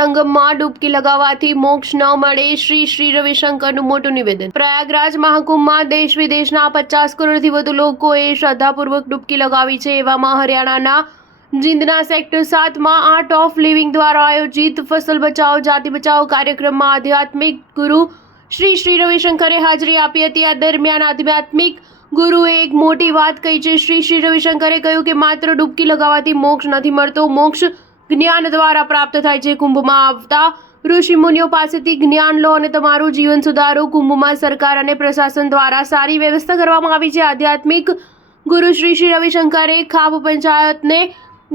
સંગમમાં ડૂબકી લગાવવાથી મોક્ષ ન મળે, શ્રી રવિશંકરનું મોટું નિવેદન। પ્રયાગરાજ મહાકુંભમાં દેશ વિદેશના 50 કરોડથી વધુ લોકોએ શ્રદ્ધાપૂર્વક ડૂબકી લગાવી છે। એવામાં હરિયાણાના જીંદના સેક્ટર 7માં આર્ટ ઓફ લિવિંગ દ્વારા આયોજિત ફસલ બચાવો જાતિ બચાવો કાર્યક્રમમાં આધ્યાત્મિક ગુરુ શ્રી રવિશંકરે હાજરી આપી હતી। આ દરમિયાન આધ્યાત્મિક ગુરુએ એક મોટી વાત કહી છે। શ્રી રવિશંકરે કહ્યું કે માત્ર ડૂબકી લગાવવાથી મોક્ષ નથી મળતો, મોક્ષ જ્ઞાન દ્વારા પ્રાપ્ત થાય છે। કુંભમાં આવતા ઋષિ મુનિઓ પાસેથી જ્ઞાન લો અને તમારું જીવન સુધારો। કુંભમાં સરકાર અને પ્રશાસન દ્વારા સારી વ્યવસ્થા કરવામાં આવી છે। આધ્યાત્મિક ગુરુ શ્રી રવિશંકરે ખાપ પંચાયતને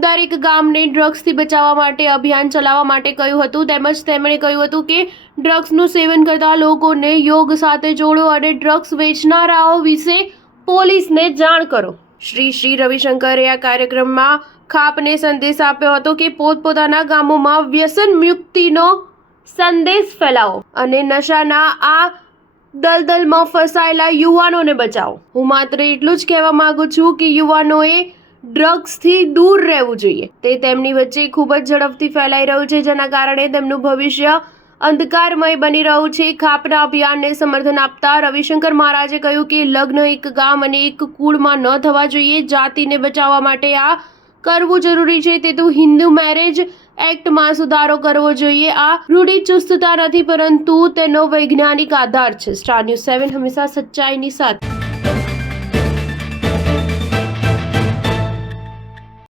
દરેક ગામને ડ્રગ્સથી બચાવવા માટે અભિયાન ચલાવવા માટે કહ્યું હતું। તેમજ તેમણે કહ્યું હતું કે ડ્રગ્સનું સેવન કરતા લોકોને યોગ સાથે જોડો અને ડ્રગ્સ વેચનારાઓ વિશે પોલીસને જાણ કરો। શ્રી રવિશંકરે આ કાર્યક્રમમાં ખાપને સંદેશ આપ્યો હતો કે પોતપોતાના ગામોમાં વ્યસન મુક્તિનો સંદેશ ફેલાવો અને નશાના આ દલદલમાં ફસાયેલા યુવાનોને બચાવો। હું માત્ર એટલું જ કહેવા માંગુ છું કે યુવાનોએ ડ્રગ્સથી દૂર રહેવું જોઈએ। તે તેમની વચ્ચે ખૂબ જ ઝડપથી ફેલાઈ રહ્યું છે, જેના કારણે તેમનું ભવિષ્ય અંધકારમય બની રહ્યું છે। ખાપના અભિયાનને સમર્થન આપતા રવિશંકર મહારાજે કહ્યું કે લગ્ન એક ગામ અને એક કુળમાં ન થવા જોઈએ। જાતિને બચાવવા માટે આ કરવું જરૂરી છે। તે તો હિન્દુ મેરેજ એક્ટમાં સુધારો કરવો જોઈએ। આ રૂઢિચુસ્તતા નથી, પરંતુ તેનો વૈજ્ઞાનિક આધાર છે। સ્ટાર ન્યૂઝ 7 હંમેશા સચ્ચાઈની સાથે।